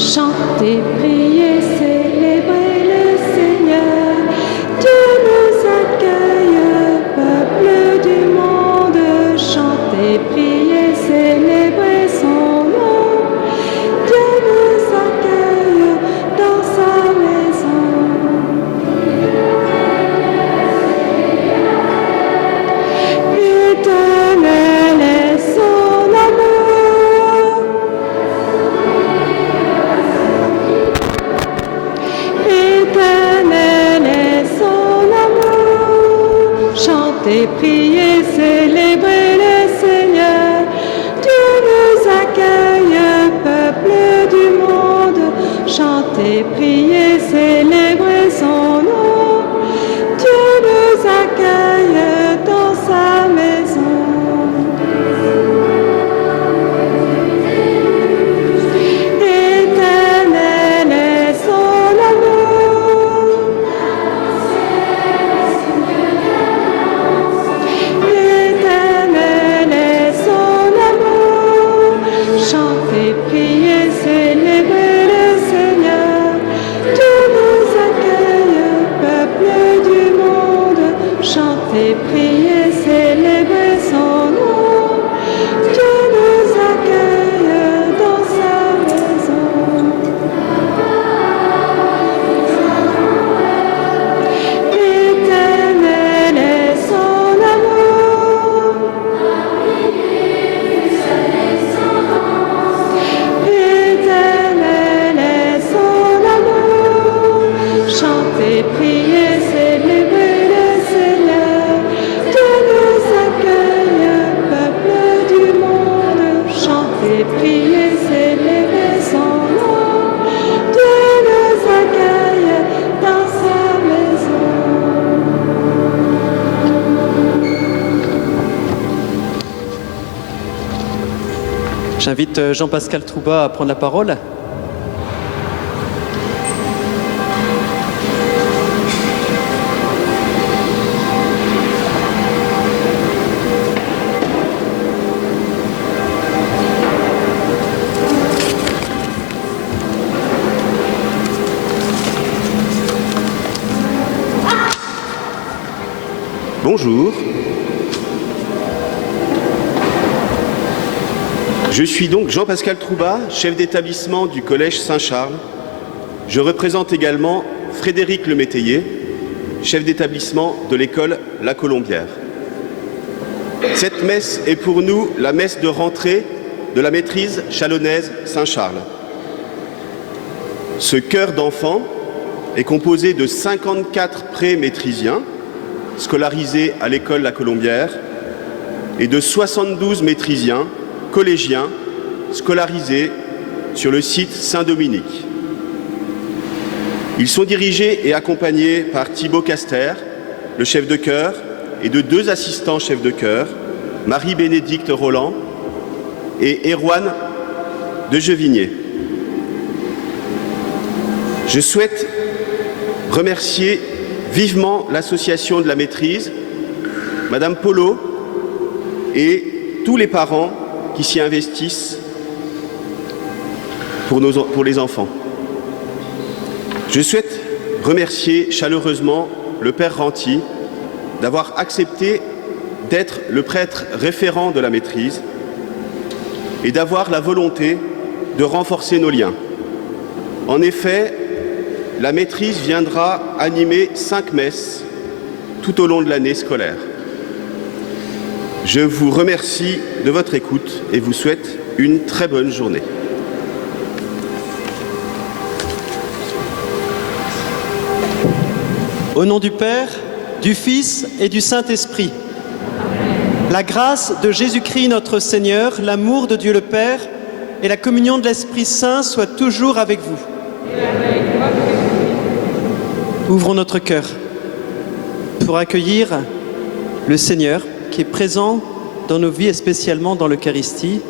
Chantez, priez, célébrez le Seigneur. Dieu nous accueille, peuple du monde. Chantez, priez, célébrez son nom. Dieu nous accueille dans sa maison. Éternel est son amour. Éternel est son amour. Chantez, priez, célébrez le Seigneur. Dieu nous accueille, peuple du monde. Chantez, priez, célébrez son nom. Dieu nous accueille dans sa maison. Éternel est son amour. Éternel est son amour. Chantez, priez, célébrez le Seigneur. Dieu nous accueille, peuple du monde. Chantez, priez, célébrez son nom. Dieu nous accueille dans sa maison. Éternel est son amour. Éternel est son amour. Chantez, priez, célébrez le Seigneur. Dieu nous accueille, peuple du monde. Chantez, priez, célébrez son nom. Dieu nous accueille dans sa maison. J'invite Jean-Pascal Trouba à prendre la parole. Bonjour. Je suis donc Jean-Pascal Trouba, chef d'établissement du Collège Saint-Charles. Je représente également Frédéric Lemétayer, chef d'établissement de l'école La Colombière. Cette messe est pour nous la messe de rentrée de la maîtrise chalonnaise Saint-Charles. Ce chœur d'enfants est composé de 54 pré-maîtrisiens scolarisés à l'école La Colombière et de 72 maîtrisiens collégiens scolarisés sur le site Saint-Dominique. Ils sont dirigés et accompagnés par Thibaut Caster, le chef de chœur, et de 2 assistants chefs de chœur, Marie-Bénédicte Roland et Erwan de Gevigné. Je souhaite remercier vivement l'association de la maîtrise, Madame Polo et tous les parents qui s'y investissent pour les enfants. Je souhaite remercier chaleureusement le Père Ranty d'avoir accepté d'être le prêtre référent de la maîtrise et d'avoir la volonté de renforcer nos liens. En effet, la maîtrise viendra animer 5 messes tout au long de l'année scolaire. Je vous remercie de votre écoute et vous souhaite une très bonne journée. Au nom du Père, du Fils et du Saint-Esprit, la grâce de Jésus-Christ notre Seigneur, l'amour de Dieu le Père et la communion de l'Esprit Saint soient toujours avec vous. Ouvrons notre cœur pour accueillir le Seigneur qui est présent dans nos vies et spécialement dans l'Eucharistie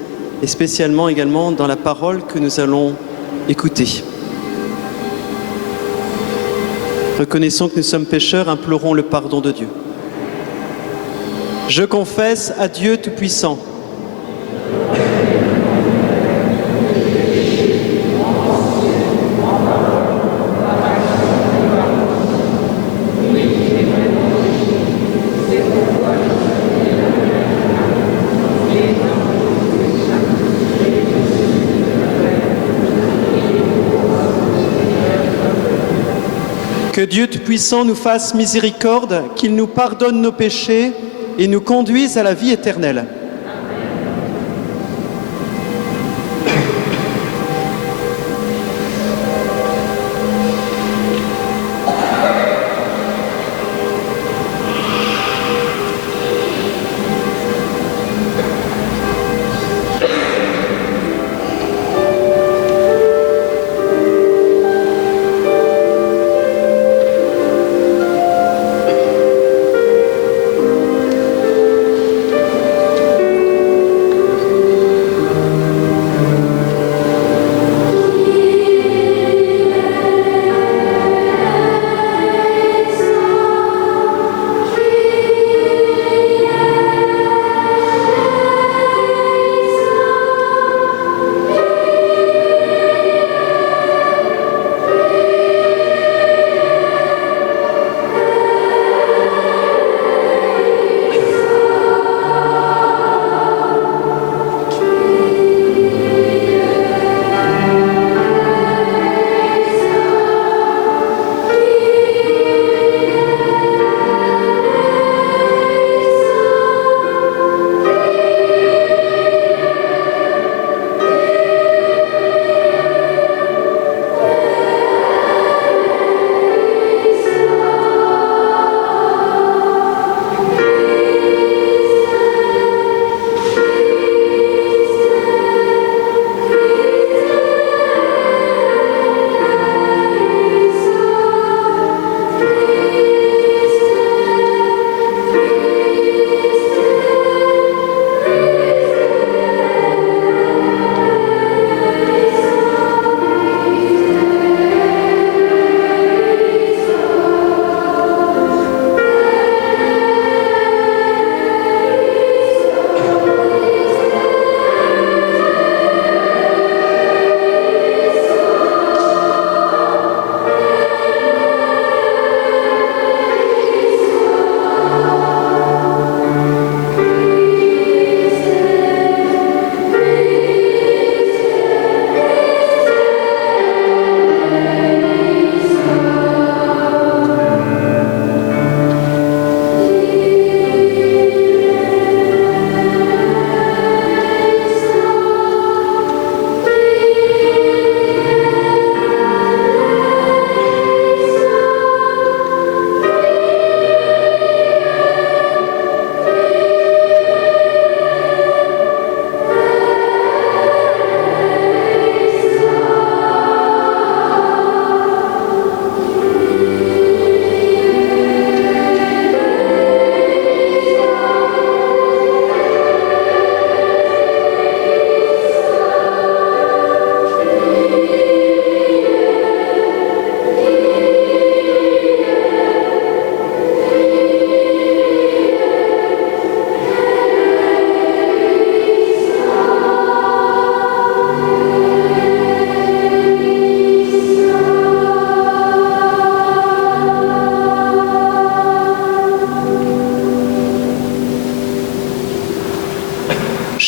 et spécialement également dans la parole que nous allons écouter. Reconnaissons que nous sommes pécheurs, implorons le pardon de Dieu. Je confesse à Dieu Tout-Puissant Que Dieu Tout-Puissant nous fasse miséricorde, qu'il nous pardonne nos péchés et nous conduise à la vie éternelle.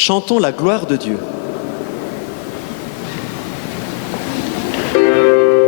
Chantons la gloire de Dieu. Amen.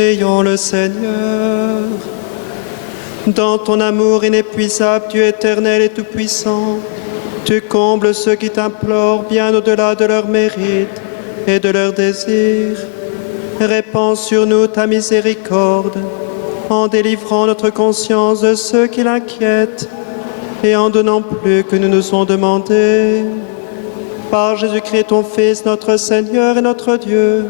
Prions le Seigneur. Dans ton amour inépuisable, Dieu éternel et tout-puissant, tu combles ceux qui t'implorent bien au-delà de leurs mérites et de leurs désirs. Répands sur nous ta miséricorde, en délivrant notre conscience de ceux qui l'inquiètent et en donnant plus que nous nous sommes demandé. Par Jésus-Christ, ton Fils, notre Seigneur et notre Dieu,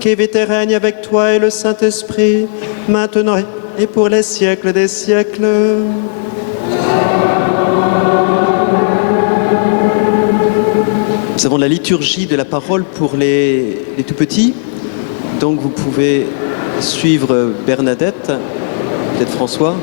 qui vit et règne avec toi et le Saint-Esprit, maintenant et pour les siècles des siècles. Nous avons la liturgie de la parole pour les tout-petits. Donc vous pouvez suivre Bernadette, peut-être François.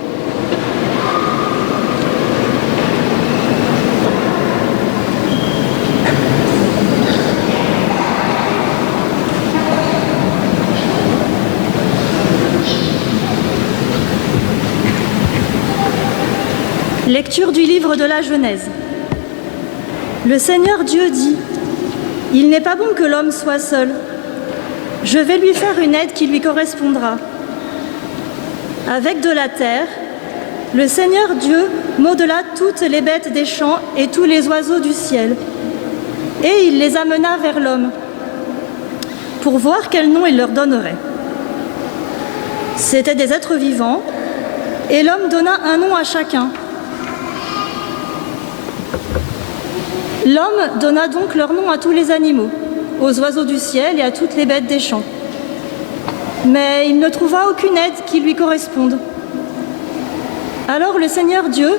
Lecture du livre de la Genèse. Le Seigneur Dieu dit : « Il n'est pas bon que l'homme soit seul. Je vais lui faire une aide qui lui correspondra. » Avec de la terre, le Seigneur Dieu modela toutes les bêtes des champs et tous les oiseaux du ciel. Et il les amena vers l'homme, pour voir quel nom il leur donnerait. C'étaient des êtres vivants, et l'homme donna un nom à chacun. L'homme donna donc leur nom à tous les animaux, aux oiseaux du ciel et à toutes les bêtes des champs. Mais il ne trouva aucune aide qui lui corresponde. Alors le Seigneur Dieu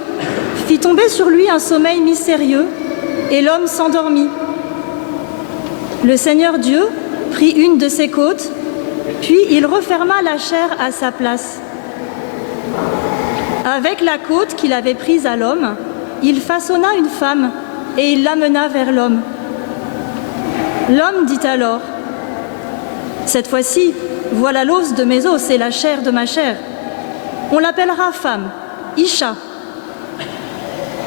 fit tomber sur lui un sommeil mystérieux, et l'homme s'endormit. Le Seigneur Dieu prit une de ses côtes, puis il referma la chair à sa place. Avec la côte qu'il avait prise à l'homme, il façonna une femme, et il l'amena vers l'homme. L'homme dit alors : « Cette fois-ci, voilà l'os de mes os et la chair de ma chair. On l'appellera femme, Isha.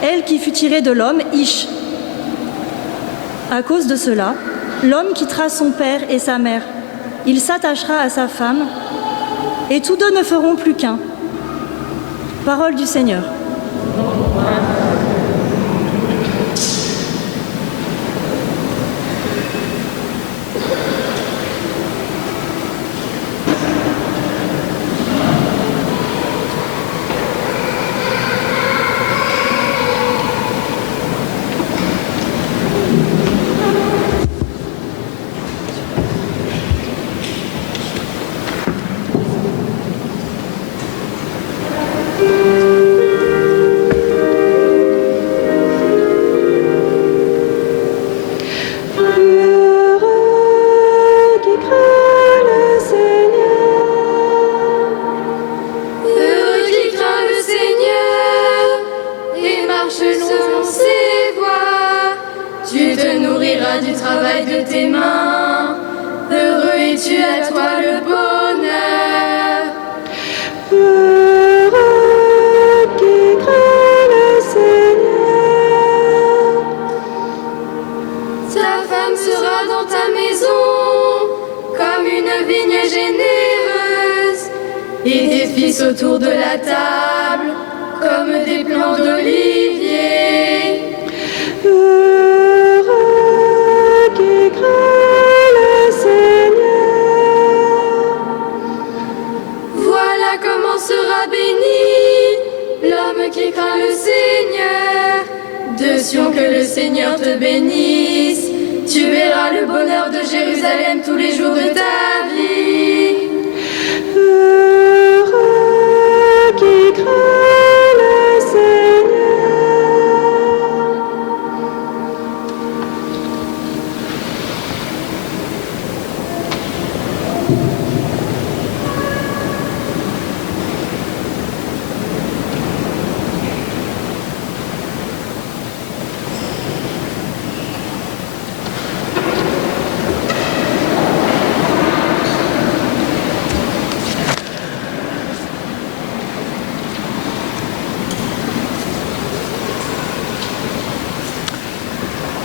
Elle qui fut tirée de l'homme, Ish. » À cause de cela, l'homme quittera son père et sa mère. Il s'attachera à sa femme, et tous deux ne feront plus qu'un. Parole du Seigneur. Autour de la table, comme des plants d'olivier. Heureux qui craint le Seigneur. Voilà comment sera béni l'homme qui craint le Seigneur. De Sion que le Seigneur te bénisse. Tu verras le bonheur de Jérusalem tous les jours de ta vie. Qui craint le Seigneur.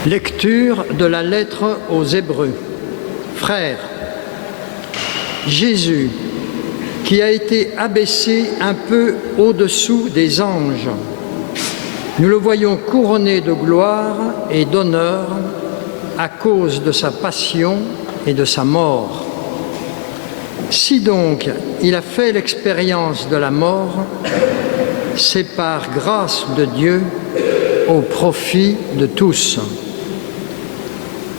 Lecture de la lettre aux Hébreux. Frères, Jésus, qui a été abaissé un peu au-dessous des anges. Nous le voyons couronné de gloire et d'honneur à cause de sa passion et de sa mort. Si donc il a fait l'expérience de la mort, c'est par grâce de Dieu au profit de tous.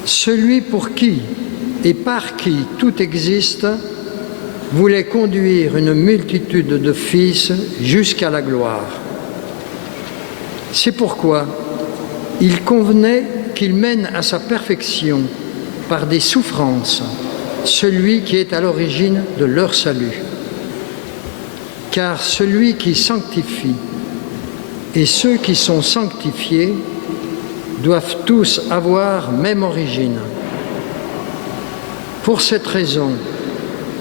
Celui pour qui et par qui tout existe voulait conduire une multitude de fils jusqu'à la gloire. C'est pourquoi il convenait qu'il mène à sa perfection par des souffrances celui qui est à l'origine de leur salut. Car celui qui sanctifie et ceux qui sont sanctifiés doivent tous avoir même origine. Pour cette raison,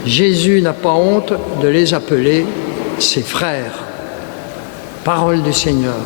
Jésus n'a pas honte de les appeler ses frères. Parole du Seigneur.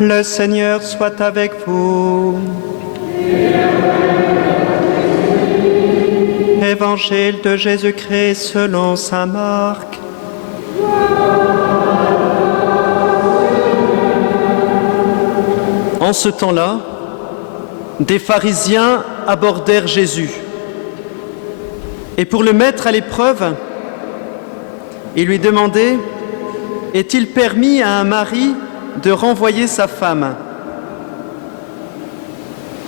Le Seigneur soit avec vous. Évangile de Jésus-Christ selon saint Marc. En ce temps-là, des pharisiens abordèrent Jésus. Et pour le mettre à l'épreuve, ils lui demandaient « Est-il permis à un mari de renvoyer sa femme ?»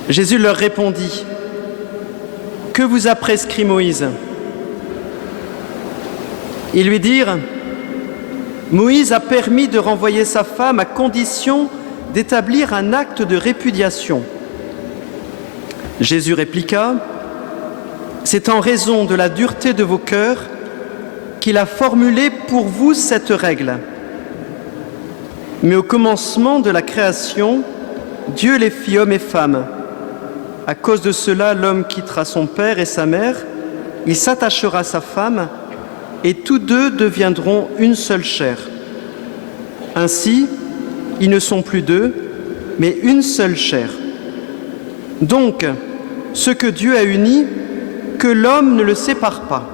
Jésus leur répondit « Que vous a prescrit Moïse ?» Ils lui dirent « Moïse a permis de renvoyer sa femme à condition d'établir un acte de répudiation. » Jésus répliqua « C'est en raison de la dureté de vos cœurs qu'il a formulé pour vous cette règle. Mais au commencement de la création, Dieu les fit hommes et femmes. À cause de cela, l'homme quittera son père et sa mère, il s'attachera à sa femme, et tous deux deviendront une seule chair. Ainsi, ils ne sont plus deux, mais une seule chair. Donc, ce que Dieu a uni, que l'homme ne le sépare pas. »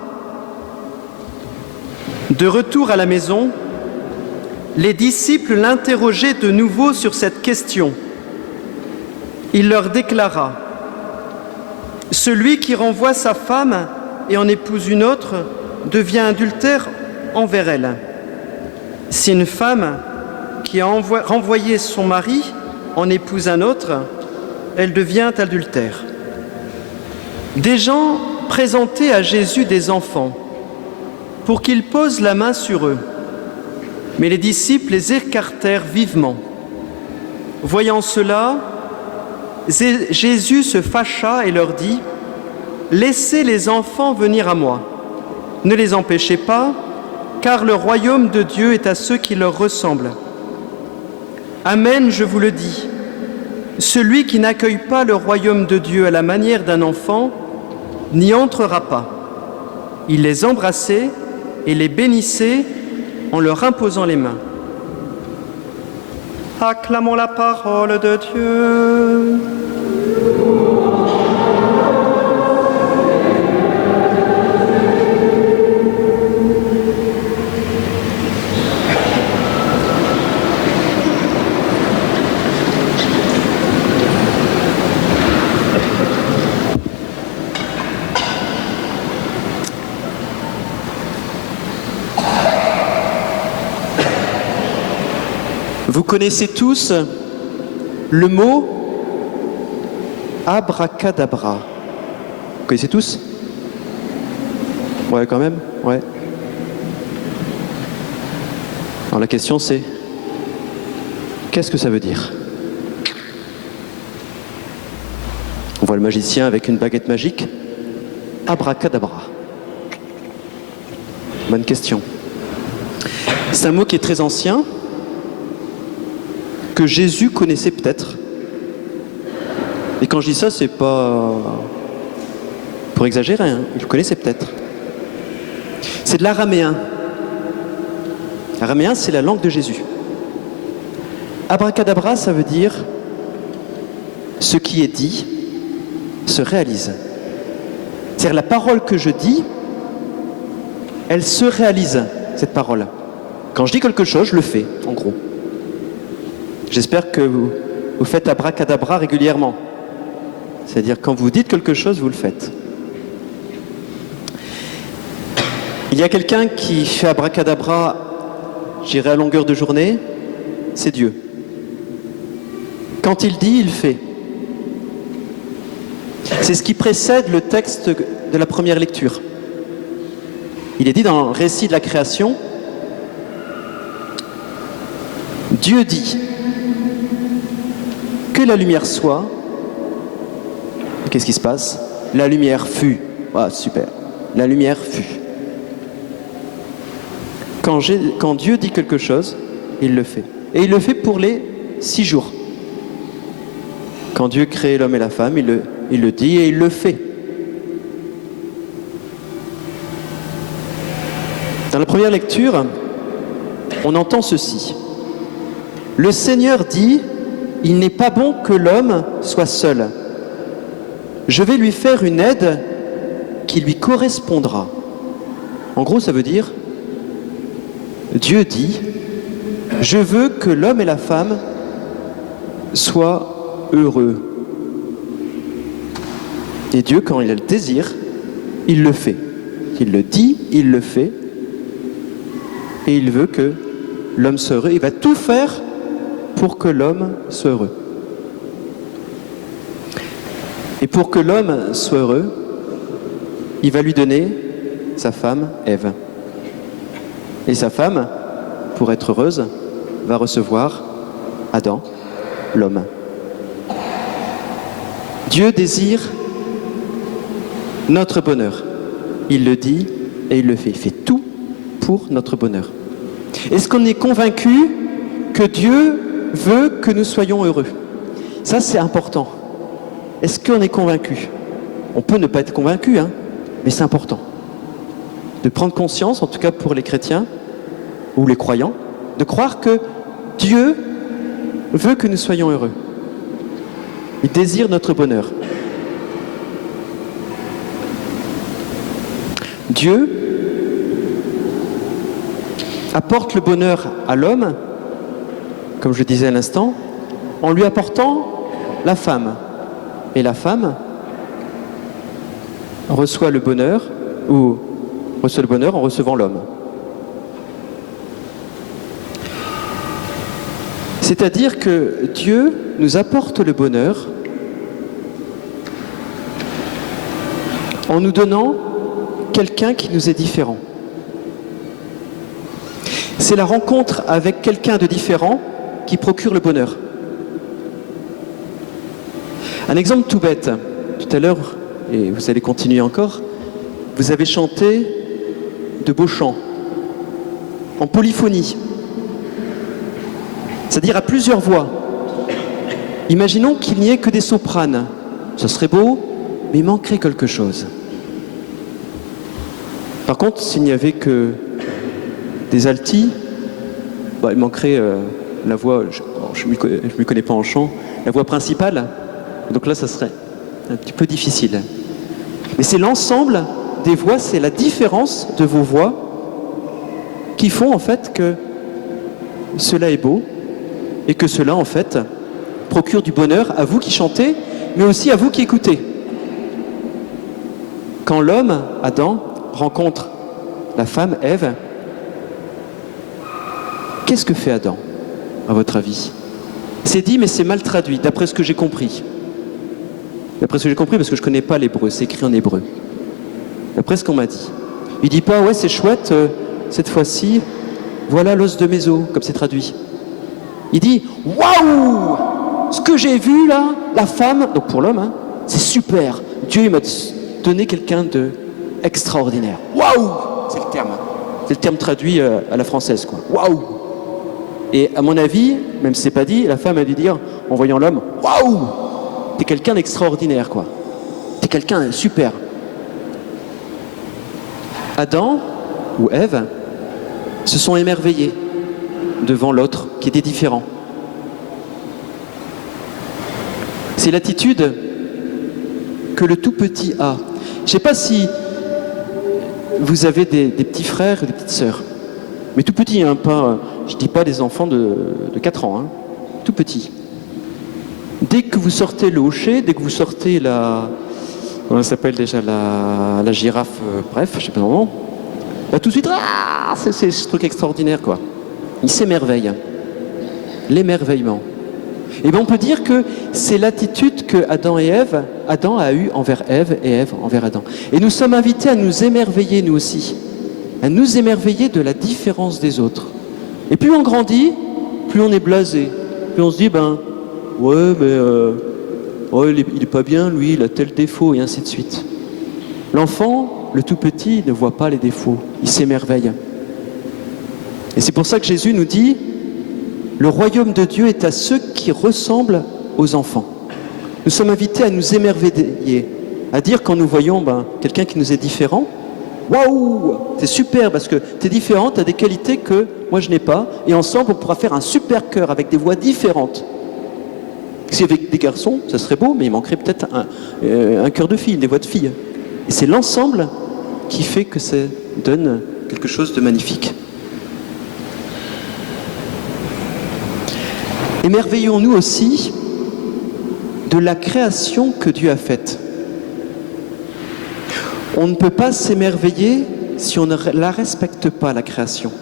De retour à la maison, les disciples l'interrogeaient de nouveau sur cette question. Il leur déclara « Celui qui renvoie sa femme et en épouse une autre devient adultère envers elle. Si une femme qui a renvoyé son mari en épouse un autre, elle devient adultère. Des gens présentaient à Jésus des enfants pour qu'il pose la main sur eux. Mais les disciples les écartèrent vivement. Voyant cela, Jésus se fâcha et leur dit : « Laissez les enfants venir à moi. Ne les empêchez pas, car le royaume de Dieu est à ceux qui leur ressemblent. Amen, je vous le dis. Celui qui n'accueille pas le royaume de Dieu à la manière d'un enfant n'y entrera pas. » Il les embrassait et les bénissait en leur imposant les mains. Acclamons la parole de Dieu. Vous connaissez tous le mot abracadabra. Vous connaissez tous? Ouais, quand même, ouais. Alors la question c'est, qu'est-ce que ça veut dire? On voit le magicien avec une baguette magique. Abracadabra. Bonne question. C'est un mot qui est très ancien, que Jésus connaissait peut-être. Et quand je dis ça, c'est pas pour exagérer, hein. Il le connaissait peut-être. C'est de l'araméen. L'araméen, c'est la langue de Jésus. Abracadabra, ça veut dire ce qui est dit se réalise. C'est-à-dire la parole que je dis, elle se réalise, cette parole. Quand je dis quelque chose, je le fais, en gros. J'espère que vous faites abracadabra régulièrement. C'est-à-dire quand vous dites quelque chose, vous le faites. Il y a quelqu'un qui fait abracadabra, j'irai à longueur de journée, c'est Dieu. Quand il dit, il fait. C'est ce qui précède le texte de la première lecture. Il est dit dans le récit de la création, Dieu dit que la lumière soit. Qu'est-ce qui se passe? La lumière fut. Ah, super. La lumière fut. Quand Dieu dit quelque chose, il le fait. Et il le fait pour les 6 jours. Quand Dieu crée l'homme et la femme, il le dit et il le fait. Dans la première lecture, on entend ceci. Le Seigneur dit, il n'est pas bon que l'homme soit seul. Je vais lui faire une aide qui lui correspondra. En gros, ça veut dire, Dieu dit, je veux que l'homme et la femme soient heureux. Et Dieu, quand il a le désir, il le fait. Il le dit, il le fait. Et il veut que l'homme soit heureux. Il va tout faire pour que l'homme soit heureux. Et pour que l'homme soit heureux, il va lui donner sa femme, Ève. Et sa femme, pour être heureuse, va recevoir Adam, l'homme. Dieu désire notre bonheur. Il le dit et il le fait. Il fait tout pour notre bonheur. Est-ce qu'on est convaincu que Dieu veut que nous soyons heureux? Ça, c'est important. Est-ce qu'on est convaincu? On peut ne pas être convaincu, hein, mais c'est important. De prendre conscience, en tout cas pour les chrétiens ou les croyants, de croire que Dieu veut que nous soyons heureux. Il désire notre bonheur. Dieu apporte le bonheur à l'homme, comme je le disais à l'instant, en lui apportant la femme. Et la femme reçoit le bonheur en recevant l'homme. C'est-à-dire que Dieu nous apporte le bonheur en nous donnant quelqu'un qui nous est différent. C'est la rencontre avec quelqu'un de différent qui procure le bonheur. Un exemple tout bête. Tout à l'heure, et vous allez continuer encore, vous avez chanté de beaux chants, en polyphonie, c'est-à-dire à plusieurs voix. Imaginons qu'il n'y ait que des sopranes. Ce serait beau, mais il manquerait quelque chose. Par contre, s'il n'y avait que des altis, il manquerait la voix, je ne m'y connais pas en chant, la voix principale. Donc là, ça serait un petit peu difficile. Mais c'est l'ensemble des voix, c'est la différence de vos voix qui font en fait que cela est beau et que cela en fait procure du bonheur à vous qui chantez, mais aussi à vous qui écoutez. Quand l'homme, Adam, rencontre la femme, Ève, qu'est-ce que fait Adam, à votre avis? C'est dit, mais c'est mal traduit, d'après ce que j'ai compris. D'après ce que j'ai compris, parce que je ne connais pas l'hébreu, c'est écrit en hébreu. D'après ce qu'on m'a dit. Il ne dit pas, ouais, c'est chouette, cette fois-ci, voilà l'os de mes os, comme c'est traduit. Il dit, waouh! Ce que j'ai vu là, la femme, donc pour l'homme, hein, c'est super. Dieu il m'a donné quelqu'un de extraordinaire. Waouh! C'est le terme. C'est le terme traduit à la française, quoi. Waouh! Et à mon avis, même si c'est pas dit, la femme a dû dire, en voyant l'homme, waouh! T'es quelqu'un d'extraordinaire, quoi. T'es quelqu'un de super. Adam ou Ève se sont émerveillés devant l'autre qui était différent. C'est l'attitude que le tout petit a. Je ne sais pas si vous avez des petits frères et des petites sœurs, mais tout petit, hein, pas, je ne dis pas des enfants de 4 ans, hein, tout petit. Dès que vous sortez le hocher, dès que vous sortez la... Comment ça s'appelle déjà la girafe, bref, je ne sais pas le nom. Là, tout de suite, ah, c'est ce truc extraordinaire, quoi. Il s'émerveille. L'émerveillement. Et bien on peut dire que c'est l'attitude que Adam a eue envers Ève et Ève envers Adam. Et nous sommes invités à nous émerveiller, nous aussi. À nous émerveiller de la différence des autres. Et plus on grandit, plus on est blasé. Plus on se dit, ouais, mais ouais, il est pas bien, lui, il a tel défaut, et ainsi de suite. L'enfant, le tout petit, ne voit pas les défauts, il s'émerveille. Et c'est pour ça que Jésus nous dit, le royaume de Dieu est à ceux qui ressemblent aux enfants. Nous sommes invités à nous émerveiller, à dire quand nous voyons quelqu'un qui nous est différent, waouh, c'est super parce que tu es différent, tu as des qualités que moi je n'ai pas, et ensemble on pourra faire un super chœur avec des voix différentes. Si avec des garçons, ça serait beau, mais il manquerait peut-être un chœur de filles, des voix de filles. Et c'est l'ensemble qui fait que ça donne quelque chose de magnifique. Émerveillons-nous aussi de la création que Dieu a faite. On ne peut pas s'émerveiller si on ne la respecte pas, la création.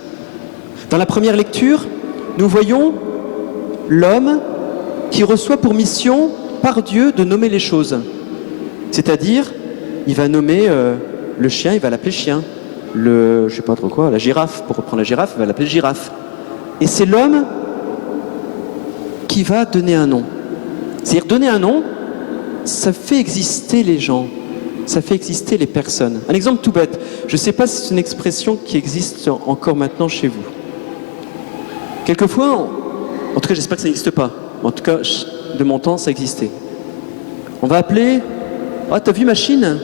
Dans la première lecture, nous voyons l'homme qui reçoit pour mission par Dieu de nommer les choses. C'est-à-dire, il va nommer le chien, il va l'appeler chien. Je sais pas trop quoi, la girafe, pour reprendre la girafe, il va l'appeler girafe. Et c'est l'homme qui va donner un nom. C'est-à-dire donner un nom, ça fait exister les gens, ça fait exister les personnes. Un exemple tout bête, je ne sais pas si c'est une expression qui existe encore maintenant chez vous. Quelquefois, en tout cas j'espère que ça n'existe pas, en tout cas de mon temps ça existait. On va appeler, ah t'as vu machine,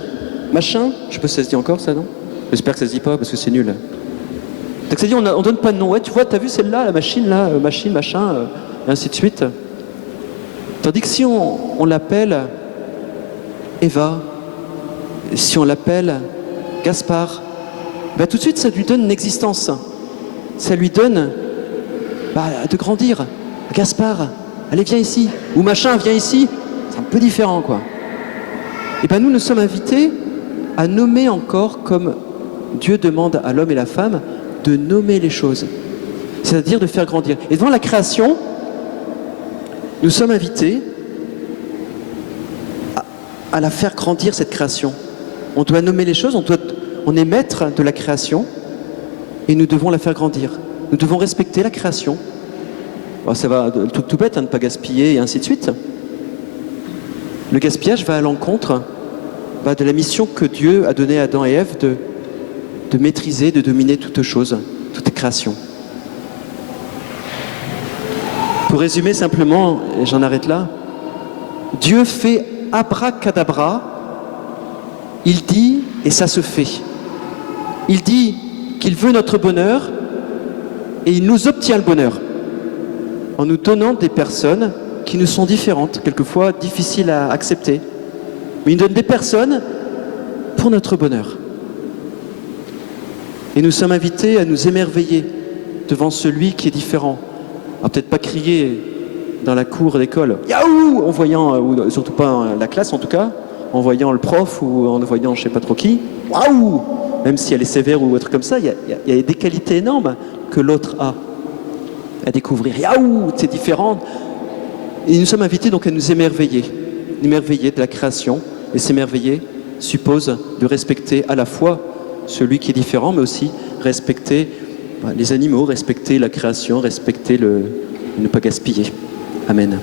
machin, je sais pas si ça se dit encore ça, non? J'espère que ça se dit pas parce que c'est nul. Donc ça dit on donne pas de nom, ouais tu vois t'as vu celle-là, la machine là, machine, machin, et ainsi de suite. Tandis que si on l'appelle Eva, si on l'appelle Gaspard, tout de suite ça lui donne une existence. Ça lui donne de grandir. Gaspard, allez viens ici. Ou machin, viens ici. C'est un peu différent quoi. Et nous sommes invités à nommer encore comme Dieu demande à l'homme et la femme de nommer les choses. C'est-à-dire de faire grandir. Et devant la création, Nous sommes invités à la faire grandir, cette création. On doit nommer les choses, on est maître de la création et nous devons la faire grandir. Nous devons respecter la création. Bon, ça va, le truc tout bête, hein, ne pas gaspiller et ainsi de suite. Le gaspillage va à l'encontre de la mission que Dieu a donnée à Adam et Ève de maîtriser, de dominer toute chose, toute création. Pour résumer simplement, et j'en arrête là, Dieu fait abracadabra, il dit et ça se fait. Il dit qu'il veut notre bonheur et il nous obtient le bonheur en nous donnant des personnes qui nous sont différentes, quelquefois difficiles à accepter. Mais il donne des personnes pour notre bonheur. Et nous sommes invités à nous émerveiller devant celui qui est différent. Alors peut-être pas crier dans la cour d'école « Yaouh !» en voyant, ou surtout pas la classe en tout cas, en voyant le prof ou en voyant je sais pas trop qui. « Waouh !» Même si elle est sévère ou autre comme ça, il y a des qualités énormes que l'autre a à découvrir. « Yaouh !» C'est différent. Et nous sommes invités donc à nous émerveiller de la création. Et s'émerveiller suppose de respecter à la fois celui qui est différent, mais aussi respecter les animaux, respecter la création, respecter ne pas gaspiller. Amen.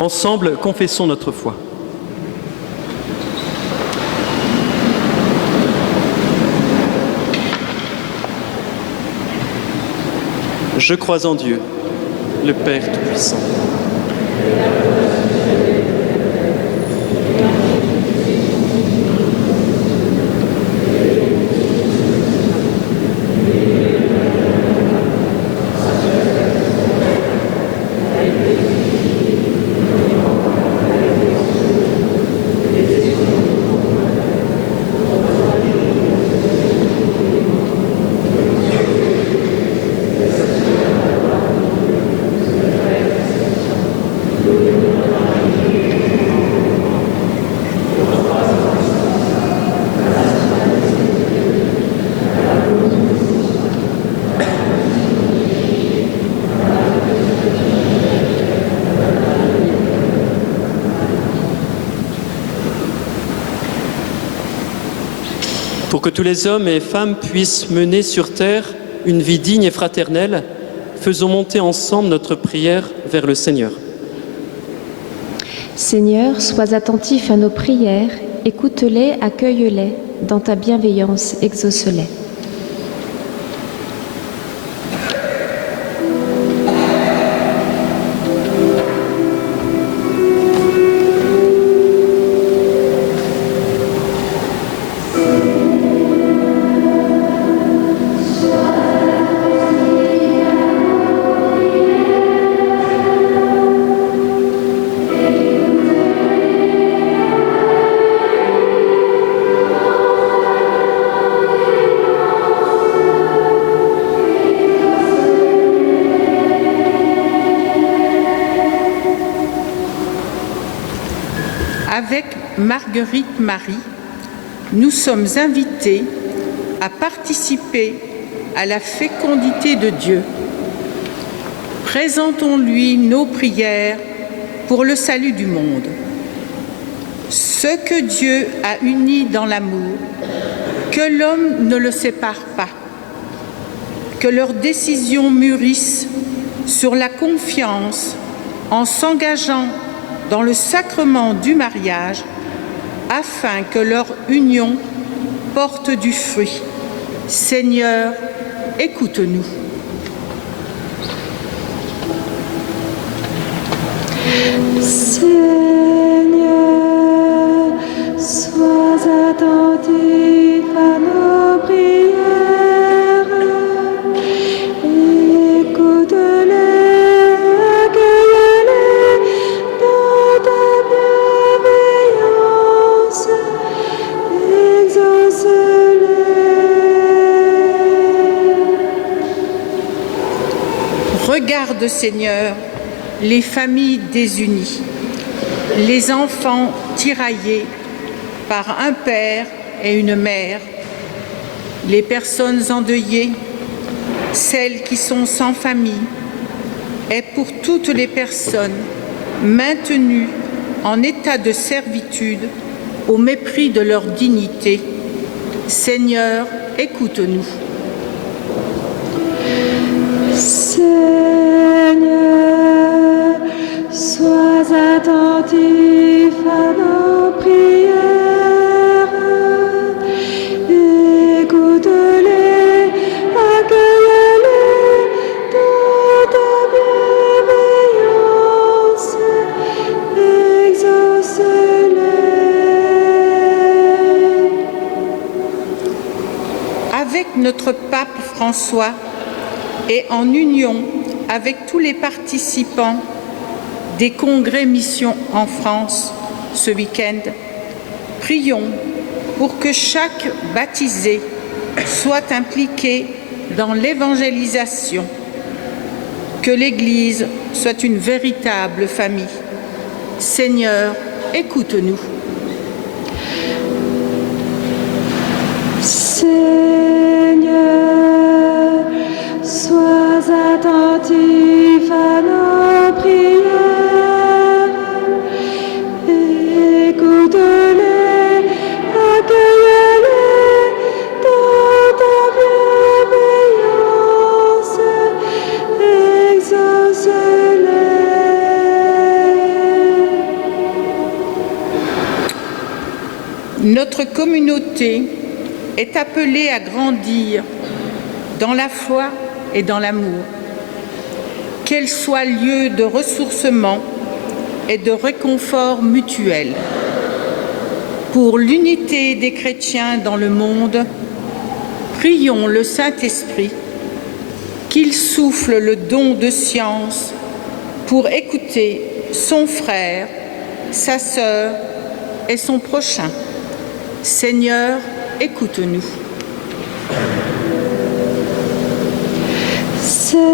Ensemble, confessons notre foi. Je crois en Dieu, le Père Tout-Puissant. Pour que tous les hommes et femmes puissent mener sur terre une vie digne et fraternelle, faisons monter ensemble notre prière vers le Seigneur. Seigneur, sois attentif à nos prières, écoute-les, accueille-les, dans ta bienveillance, exauce-les. Avec Marguerite Marie, nous sommes invités à participer à la fécondité de Dieu. Présentons-lui nos prières pour le salut du monde. Ce que Dieu a uni dans l'amour, que l'homme ne le sépare pas. Que leurs décisions mûrissent sur la confiance en s'engageant dans le sacrement du mariage, afin que leur union porte du fruit. Seigneur, écoute-nous. Seigneur, sois attentif à nos prières. Écoute-les, accueille-les dans ta bienveillance, exauce-les. Regarde Garde, Seigneur, les familles désunies, les enfants tiraillés par un père et une mère, les personnes endeuillées, celles qui sont sans famille, et pour toutes les personnes maintenues en état de servitude au mépris de leur dignité. Seigneur, écoute-nous. Seigneur, sois attentif à nos prières. Écoute-les, accueille-les dans ta bienveillance, exauce-les. Avec notre pape François et en union avec tous les participants des congrès Mission en France ce week-end, prions pour que chaque baptisé soit impliqué dans l'évangélisation, que l'Église soit une véritable famille. Seigneur, écoute-nous. Seigneur, sois attentif à nos prières. Écoute-les, accueille-les dans ta bienveillance, exauce-les. Notre communauté est appelée à grandir dans la foi et dans l'amour. Qu'elle soit lieu de ressourcement et de réconfort mutuel. Pour l'unité des chrétiens dans le monde, prions le Saint-Esprit qu'il souffle le don de science pour écouter son frère, sa sœur et son prochain. Seigneur, écoute-nous. Seigneur,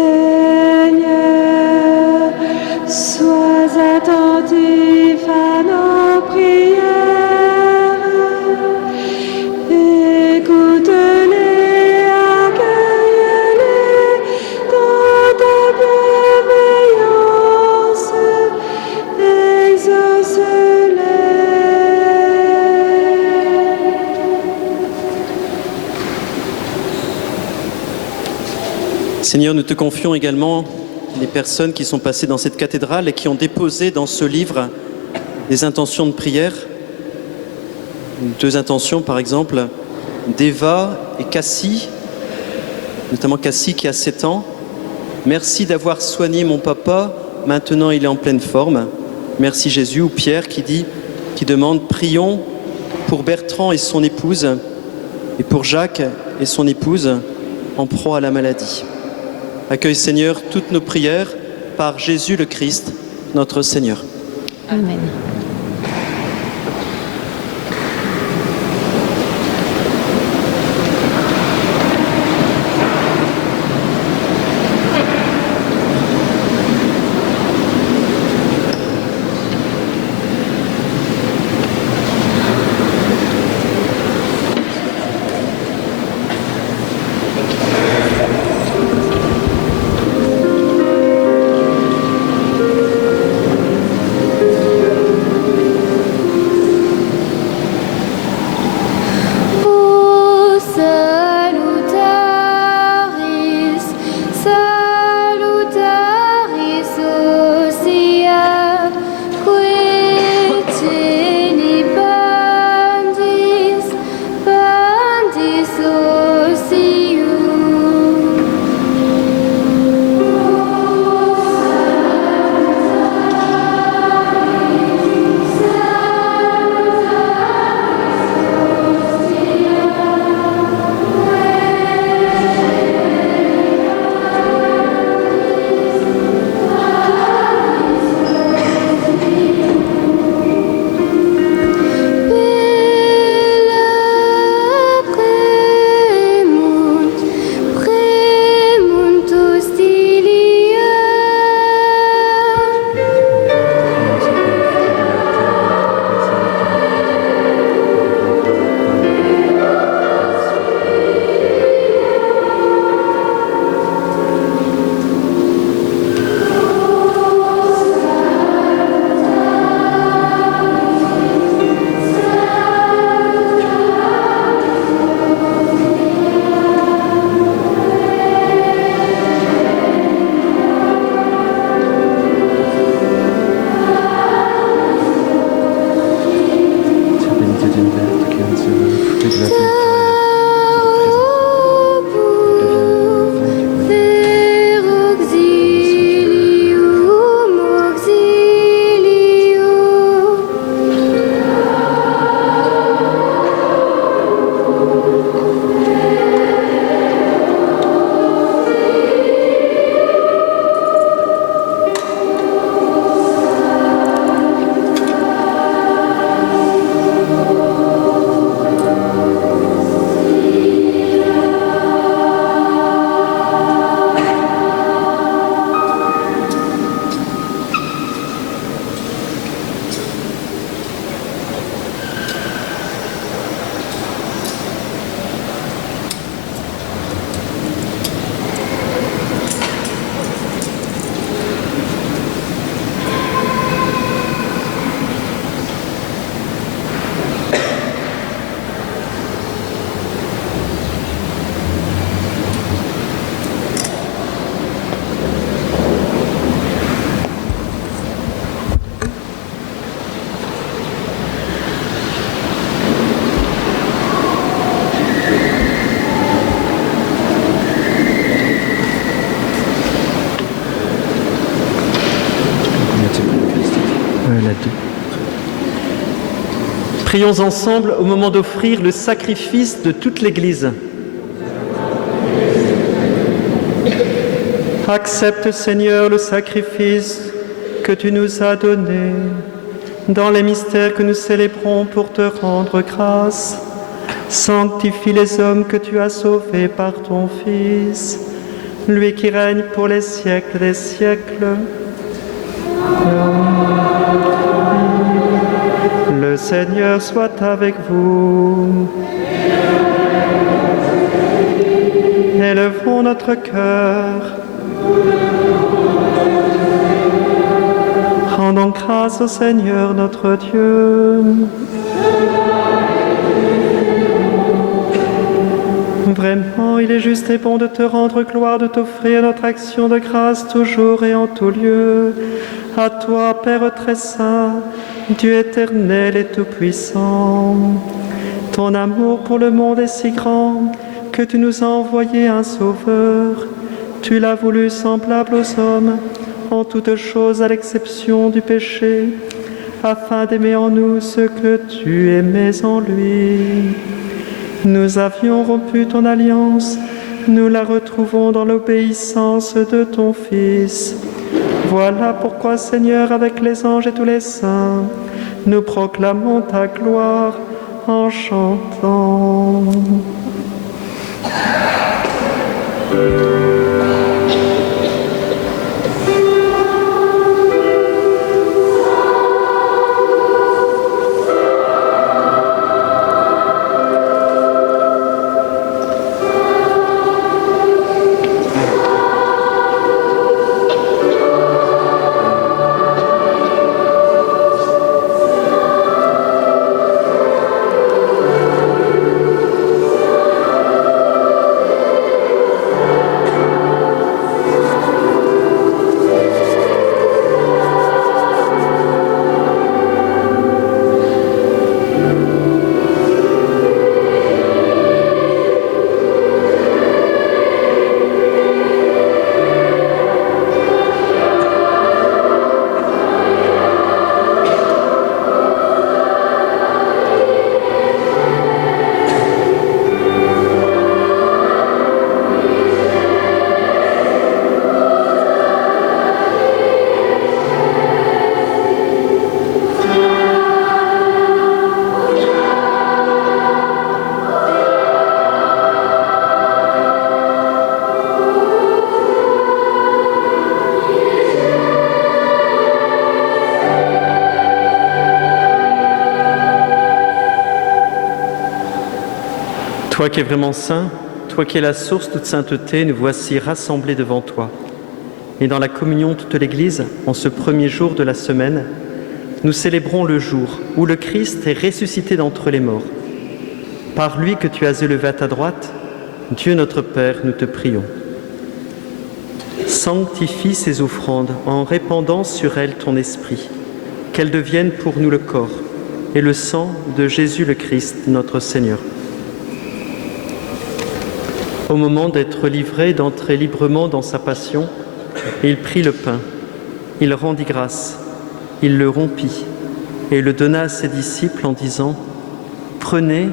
sois attentif à nos prières. Écoute-les, accueille-les dans ta bienveillance, exauce-les. Seigneur, nous te confions également les personnes qui sont passées dans cette cathédrale et qui ont déposé dans ce livre des intentions de prière. Deux intentions, par exemple, d'Eva et Cassie, notamment Cassie qui a 7 ans. Merci d'avoir soigné mon papa, maintenant il est en pleine forme. Merci Jésus. Ou Pierre qui demande, prions pour Bertrand et son épouse et pour Jacques et son épouse en proie à la maladie. Accueille Seigneur toutes nos prières par Jésus le Christ, notre Seigneur. Amen. Prions ensemble au moment d'offrir le sacrifice de toute l'Église. Accepte, Seigneur, le sacrifice que tu nous as donné dans les mystères que nous célébrons pour te rendre grâce. Sanctifie les hommes que tu as sauvés par ton Fils, lui qui règne pour les siècles des siècles. Le Seigneur soit avec vous. Élevons notre cœur. Rendons grâce au Seigneur notre Dieu. Vraiment, il est juste et bon de te rendre gloire, de t'offrir notre action de grâce toujours et en tout lieu. À toi, Père très saint, Dieu éternel et tout-puissant. Ton amour pour le monde est si grand que tu nous as envoyé un Sauveur. Tu l'as voulu semblable aux hommes, en toutes choses à l'exception du péché, afin d'aimer en nous ce que tu aimais en lui. Nous avions rompu ton alliance, nous la retrouvons dans l'obéissance de ton Fils. Voilà pourquoi, Seigneur, avec les anges et tous les saints, nous proclamons ta gloire en chantant. Toi qui es vraiment saint, toi qui es la source de toute sainteté, nous voici rassemblés devant toi. Et dans la communion de toute l'Église, en ce premier jour de la semaine, nous célébrons le jour où le Christ est ressuscité d'entre les morts. Par lui que tu as élevé à ta droite, Dieu notre Père, nous te prions. Sanctifie ces offrandes en répandant sur elles ton esprit, qu'elles deviennent pour nous le corps et le sang de Jésus le Christ, notre Seigneur. Au moment d'être livré, d'entrer librement dans sa passion, il prit le pain, il rendit grâce, il le rompit et le donna à ses disciples en disant « Prenez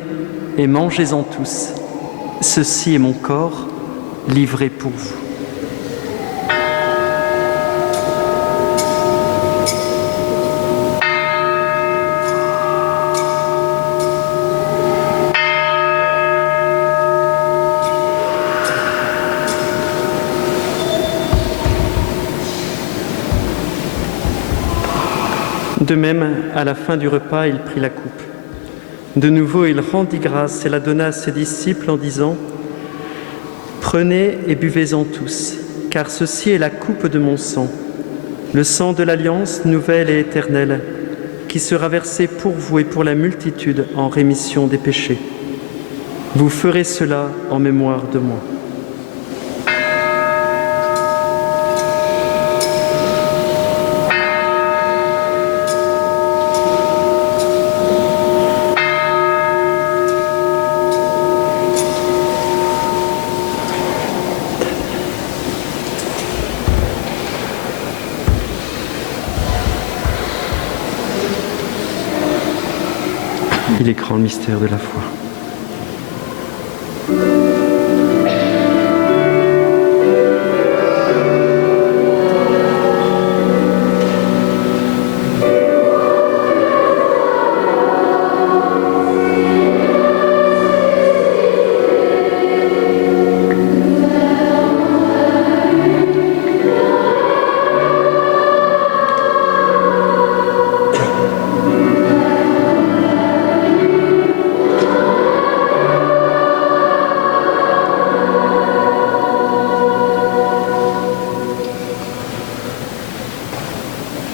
et mangez-en tous, ceci est mon corps livré pour vous. » De même, à la fin du repas, il prit la coupe. De nouveau, il rendit grâce et la donna à ses disciples en disant « Prenez et buvez-en tous, car ceci est la coupe de mon sang, le sang de l'alliance nouvelle et éternelle, qui sera versé pour vous et pour la multitude en rémission des péchés. Vous ferez cela en mémoire de moi. » Il est grand le mystère de la foi.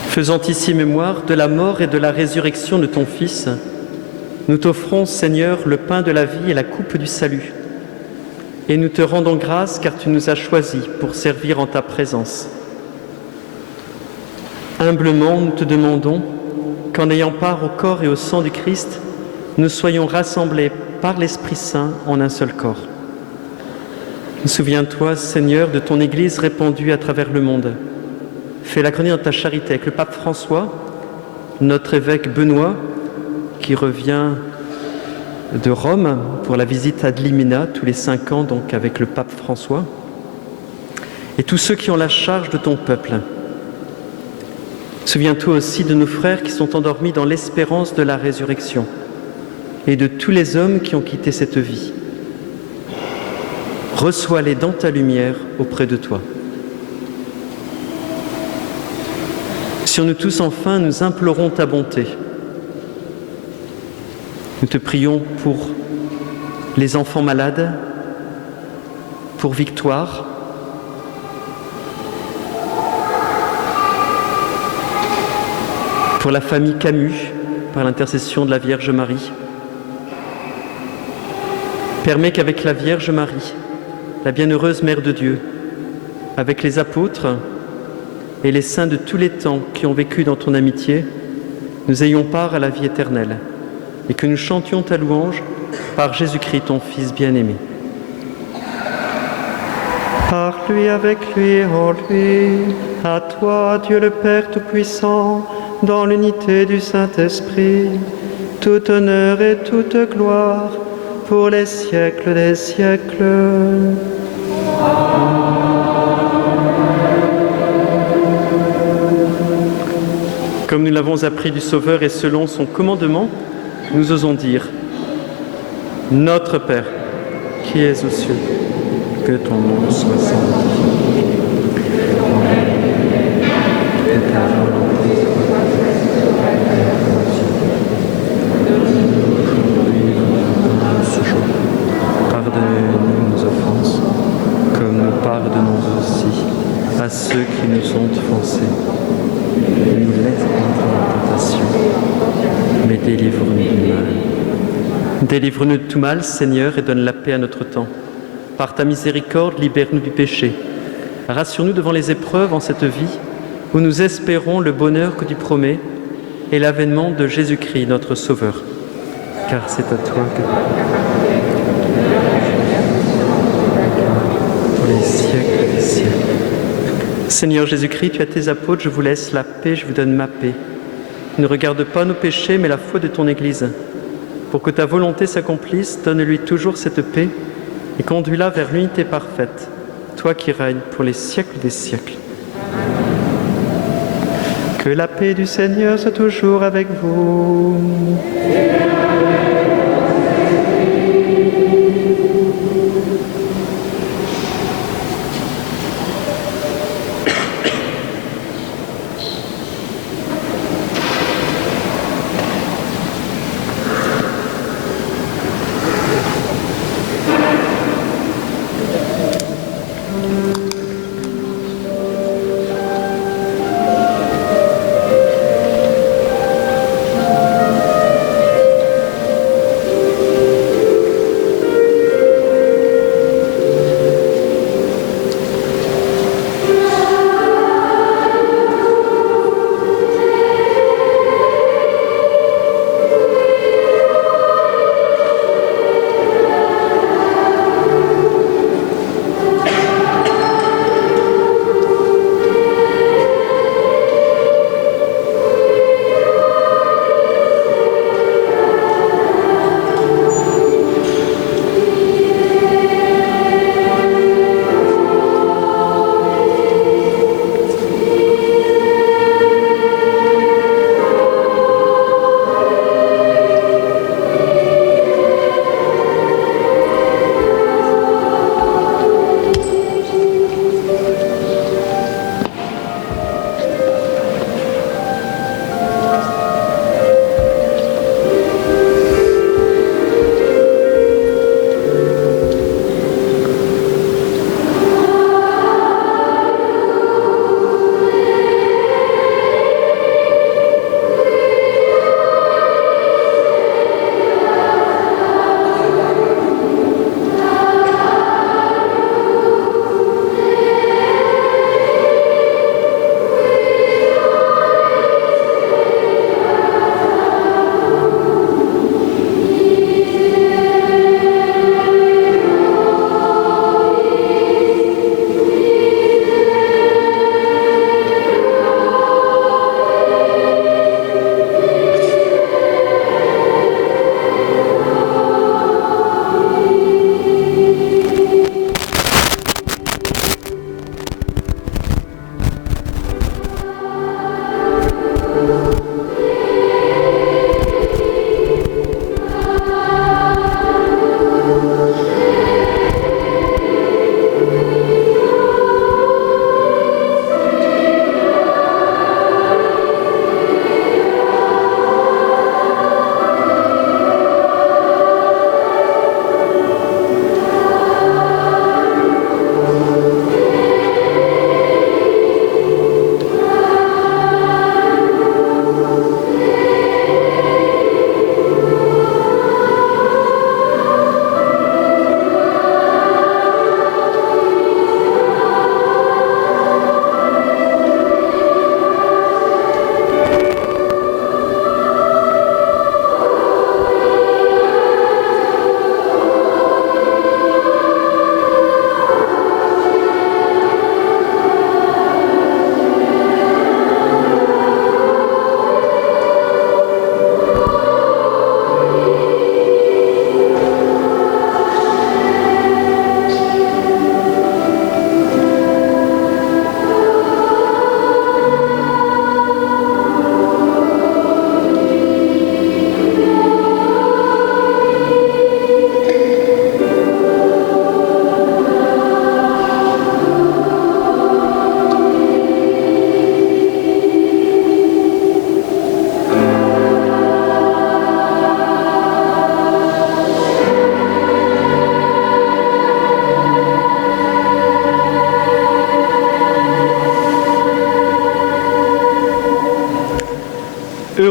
Faisant ici mémoire de la mort et de la résurrection de ton Fils, nous t'offrons, Seigneur, le pain de la vie et la coupe du salut. Et nous te rendons grâce car tu nous as choisis pour servir en ta présence. Humblement, nous te demandons qu'en ayant part au corps et au sang du Christ, nous soyons rassemblés par l'Esprit Saint en un seul corps. Souviens-toi, Seigneur, de ton Église répandue à travers le monde. Fais la chronique dans ta charité avec le pape François, notre évêque Benoît, qui revient de Rome pour la visite ad limina tous les 5 ans, donc avec le pape François, et tous ceux qui ont la charge de ton peuple. Souviens-toi aussi de nos frères qui sont endormis dans l'espérance de la résurrection et de tous les hommes qui ont quitté cette vie. Reçois-les dans ta lumière auprès de toi. Sur nous tous, enfin, nous implorons ta bonté. Nous te prions pour les enfants malades, pour Victoire, pour la famille Camus, par l'intercession de la Vierge Marie. Permets qu'avec la Vierge Marie, la bienheureuse Mère de Dieu, avec les apôtres et les saints de tous les temps qui ont vécu dans ton amitié, nous ayons part à la vie éternelle et que nous chantions ta louange par Jésus-Christ, ton Fils bien-aimé. Par lui, avec lui, en lui, à toi, Dieu le Père Tout-Puissant, dans l'unité du Saint-Esprit, tout honneur et toute gloire pour les siècles des siècles. Comme nous l'avons appris du Sauveur et selon son commandement, nous osons dire « Notre Père, qui es aux cieux, que ton nom soit sanctifié. Que ta volonté soit faite. Pardonnez-nous nos offenses, comme nous pardonnons aussi à ceux qui nous ont offensés. Ne nous laisse pas entrer en tentation, mais délivre-nous du mal. Délivre-nous de tout mal, Seigneur, et donne la paix à notre temps. Par ta miséricorde, libère-nous du péché. Rassure-nous devant les épreuves en cette vie, où nous espérons le bonheur que tu promets et l'avènement de Jésus-Christ, notre Sauveur. Car c'est à toi que... pour les siècles des siècles. Seigneur Jésus-Christ, tu as tes apôtres, je vous laisse la paix, je vous donne ma paix. Ne regarde pas nos péchés, mais la foi de ton Église. Pour que ta volonté s'accomplisse, donne-lui toujours cette paix et conduis-la vers l'unité parfaite, toi qui règnes pour les siècles des siècles. Que la paix du Seigneur soit toujours avec vous.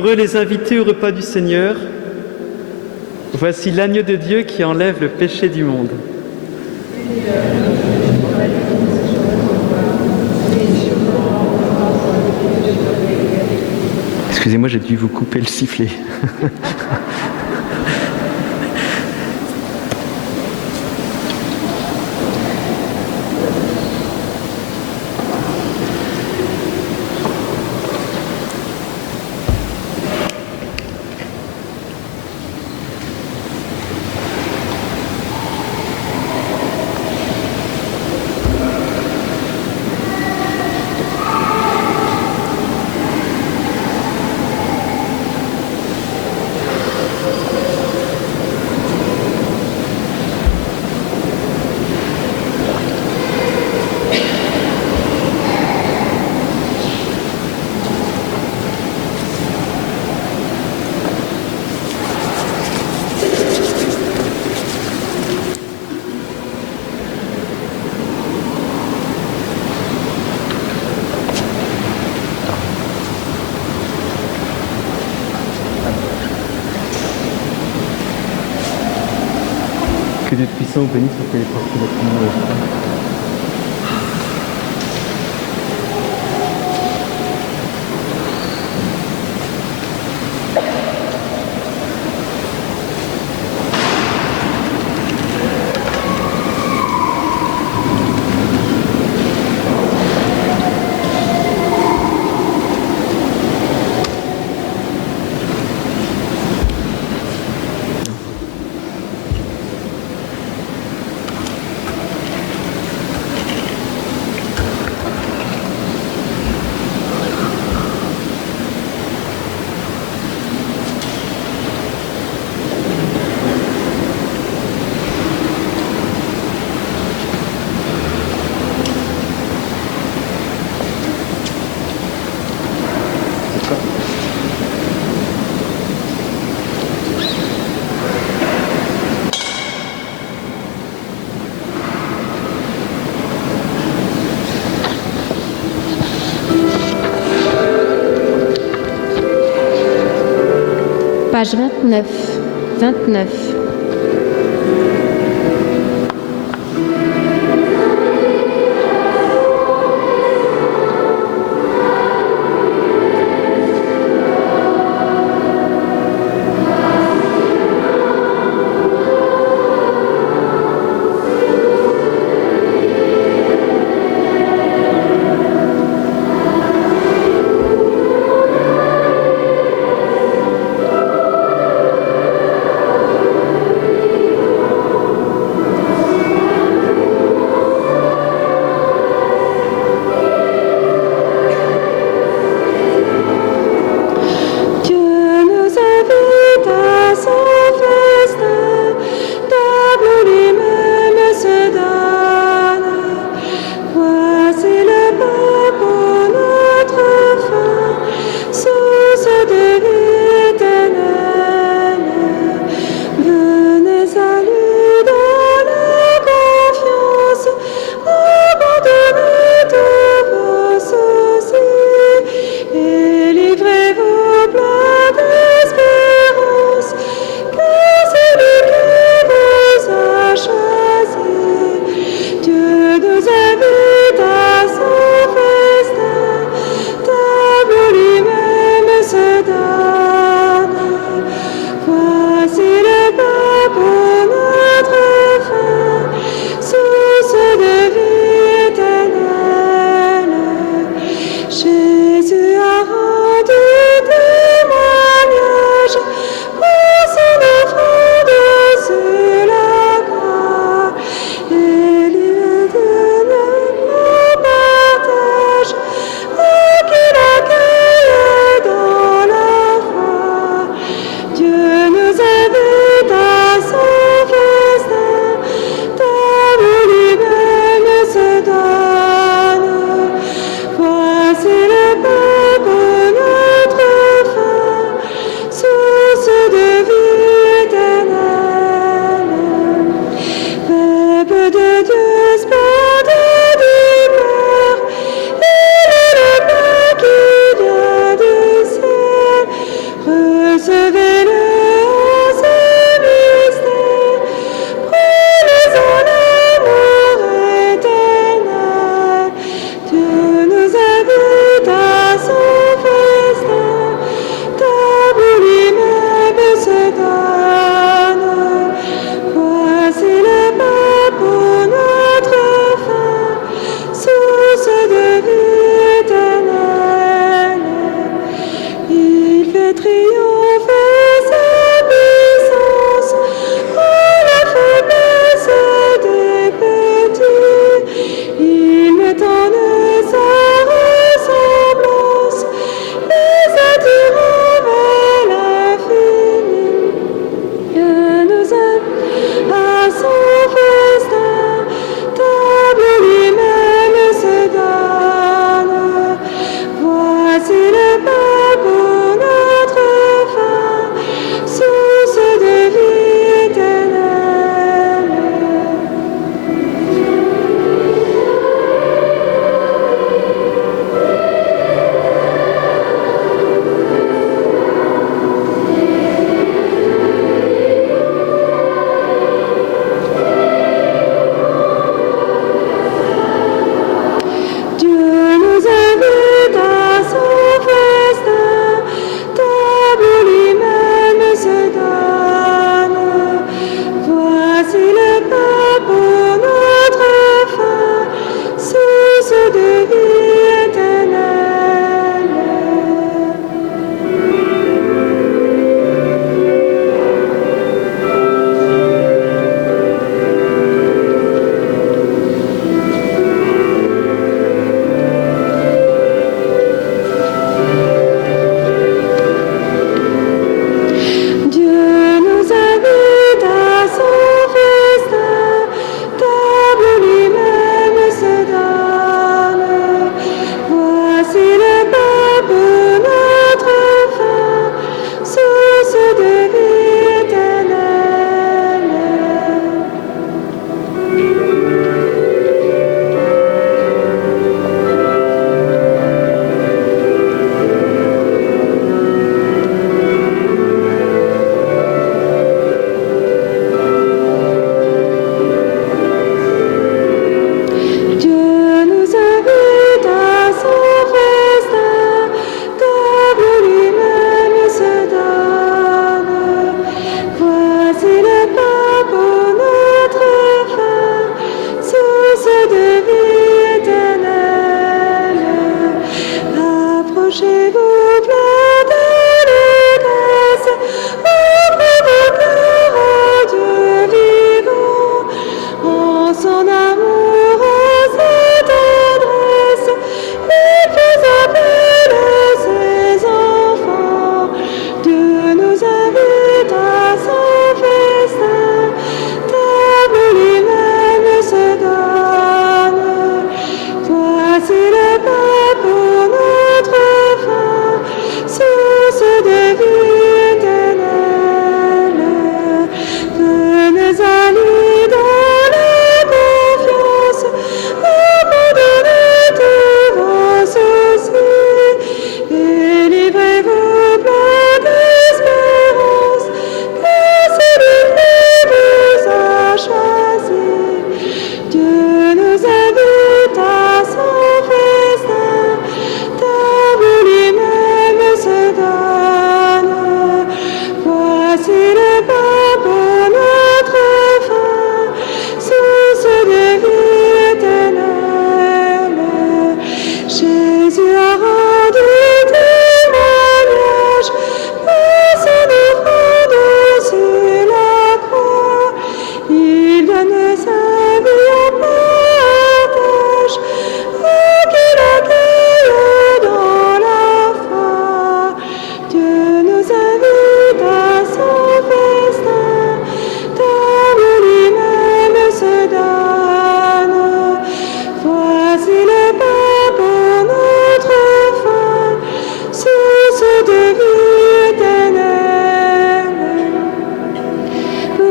Heureux les invités au repas du Seigneur. Voici l'agneau de Dieu qui enlève le péché du monde. Excusez-moi, j'ai dû vous couper le sifflet. Que Dieu puissant bénisse sur les portes de la Page 29.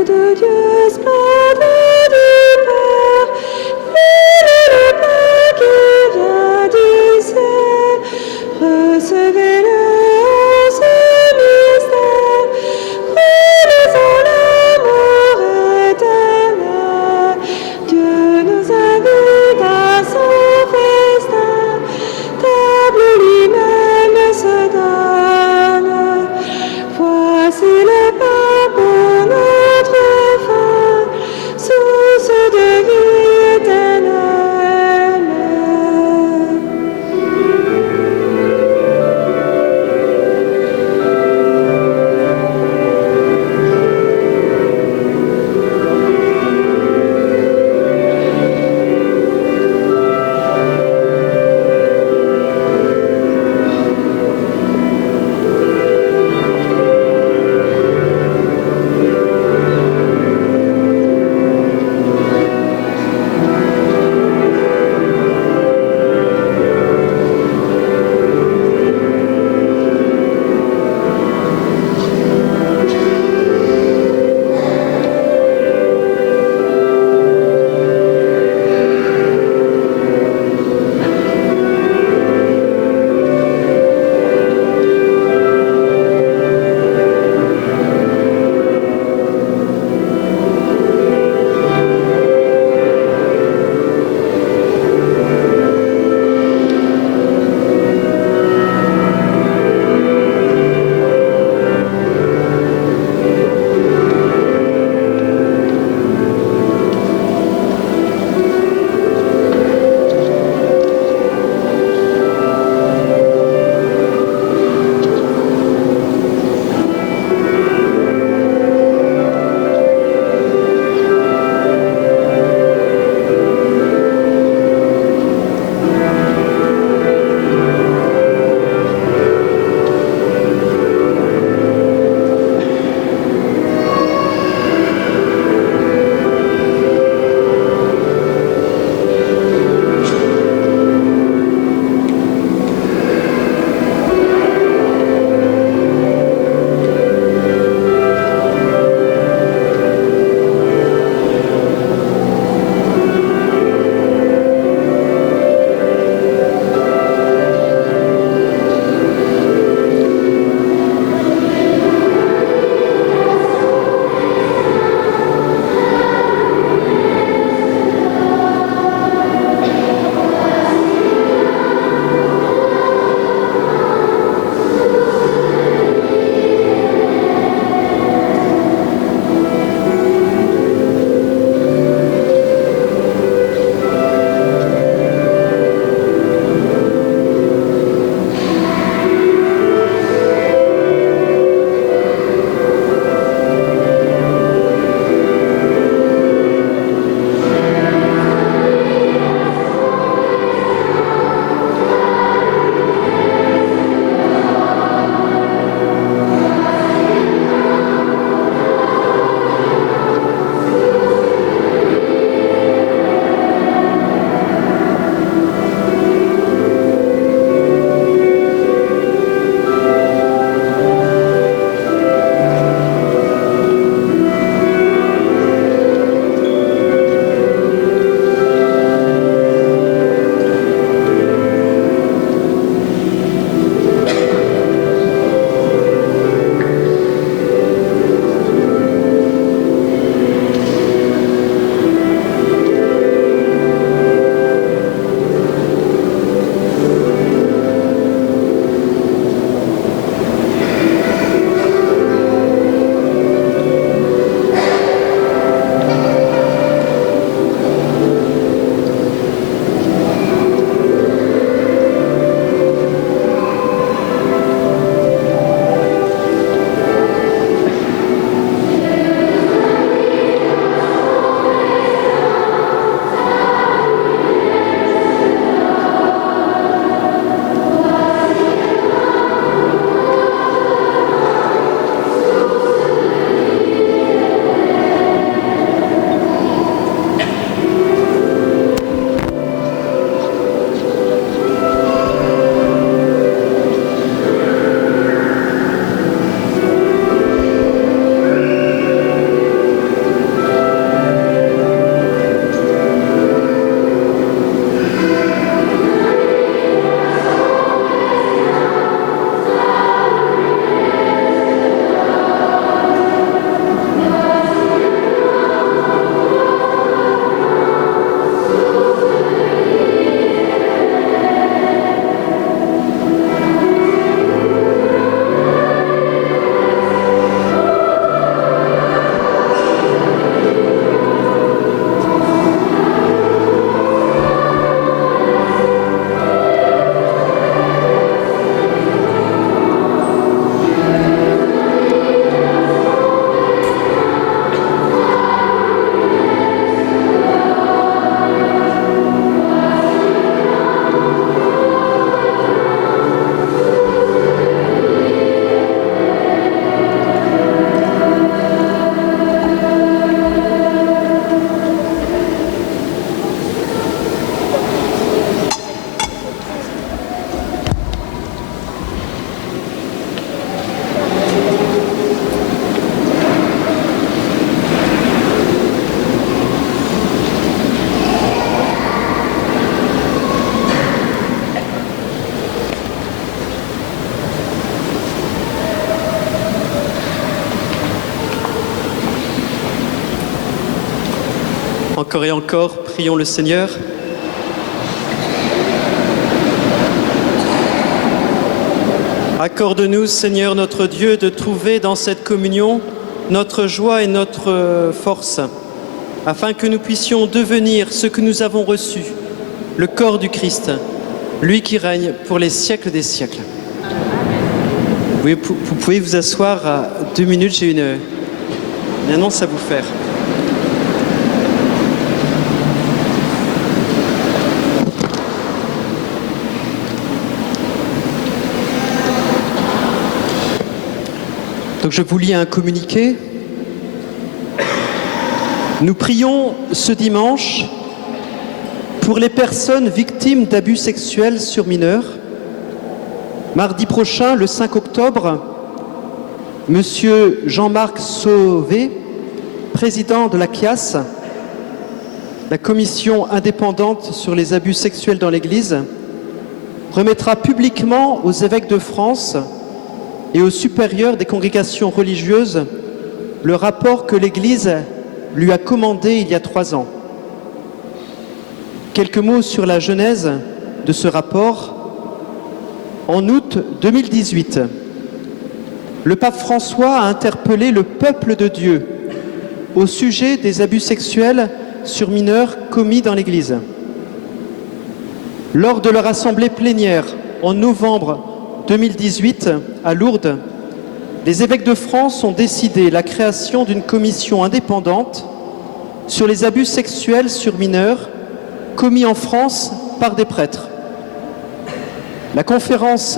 de Dieu, splendeur du Père, il est le pain qui vient du ciel. Recevez-le en ce mystère, croyez en l'amour éternel. Dieu nous invite à son festin, table lui-même se donne. Voici le pain pour notre faim, Encore et encore, prions le Seigneur. Accorde-nous, Seigneur notre Dieu, de trouver dans cette communion notre joie et notre force, afin que nous puissions devenir ce que nous avons reçu, le corps du Christ, lui qui règne pour les siècles des siècles. Vous pouvez vous asseoir à 2 minutes, j'ai une annonce à vous faire. Donc je vous lis un communiqué. Nous prions ce dimanche pour les personnes victimes d'abus sexuels sur mineurs. Mardi prochain, le 5 octobre, Monsieur Jean-Marc Sauvé, président de la CIAS, la commission indépendante sur les abus sexuels dans l'Église, remettra publiquement aux évêques de France et aux supérieurs des congrégations religieuses le rapport que l'Église lui a commandé il y a 3 ans. Quelques mots sur la genèse de ce rapport. En août 2018, le pape François a interpellé le peuple de Dieu au sujet des abus sexuels sur mineurs commis dans l'Église. Lors de leur assemblée plénière en novembre 2018 à Lourdes, les évêques de France ont décidé la création d'une commission indépendante sur les abus sexuels sur mineurs commis en France par des prêtres. La conférence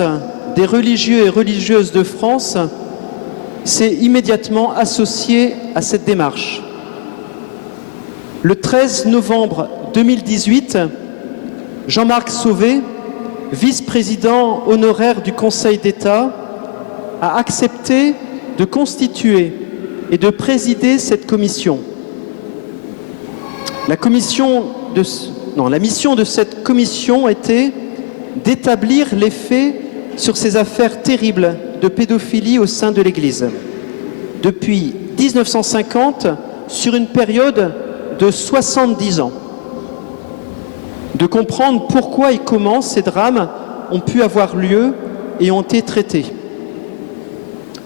des religieux et religieuses de France s'est immédiatement associée à cette démarche. Le 13 novembre 2018, Jean-Marc Sauvé, vice-président honoraire du Conseil d'État, a accepté de constituer et de présider cette commission. La mission de cette commission était d'établir les faits sur ces affaires terribles de pédophilie au sein de l'Église. Depuis 1950, sur une période de 70 ans. De comprendre pourquoi et comment ces drames ont pu avoir lieu et ont été traités.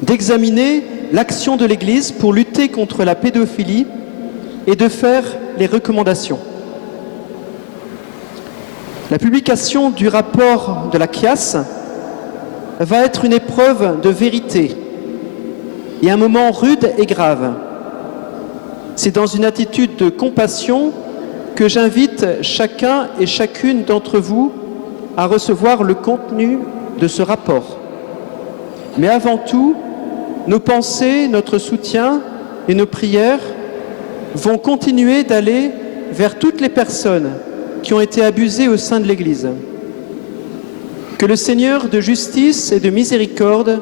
D'examiner l'action de l'Église pour lutter contre la pédophilie et de faire les recommandations. La publication du rapport de la CIAS va être une épreuve de vérité et un moment rude et grave. C'est dans une attitude de compassion que j'invite chacun et chacune d'entre vous à recevoir le contenu de ce rapport. Mais avant tout, nos pensées, notre soutien et nos prières vont continuer d'aller vers toutes les personnes qui ont été abusées au sein de l'Église. Que le Seigneur de justice et de miséricorde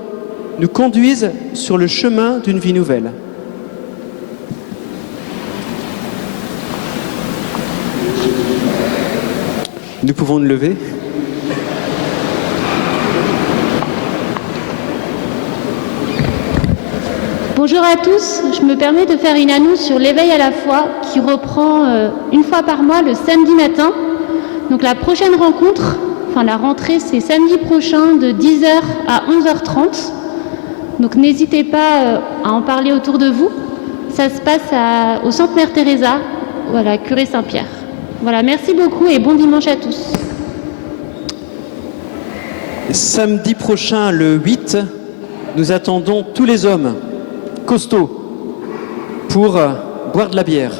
nous conduise sur le chemin d'une vie nouvelle. Nous pouvons nous lever. Bonjour à tous, je me permets de faire une annonce sur l'éveil à la foi qui reprend une fois par mois le samedi matin. Donc la prochaine rencontre, la rentrée, c'est samedi prochain de 10h à 11h30. Donc n'hésitez pas à en parler autour de vous. Ça se passe au Centre Mère Teresa, voilà, Curé Saint-Pierre. Voilà, merci beaucoup et bon dimanche à tous. Samedi prochain, le 8, nous attendons tous les hommes costauds pour boire de la bière.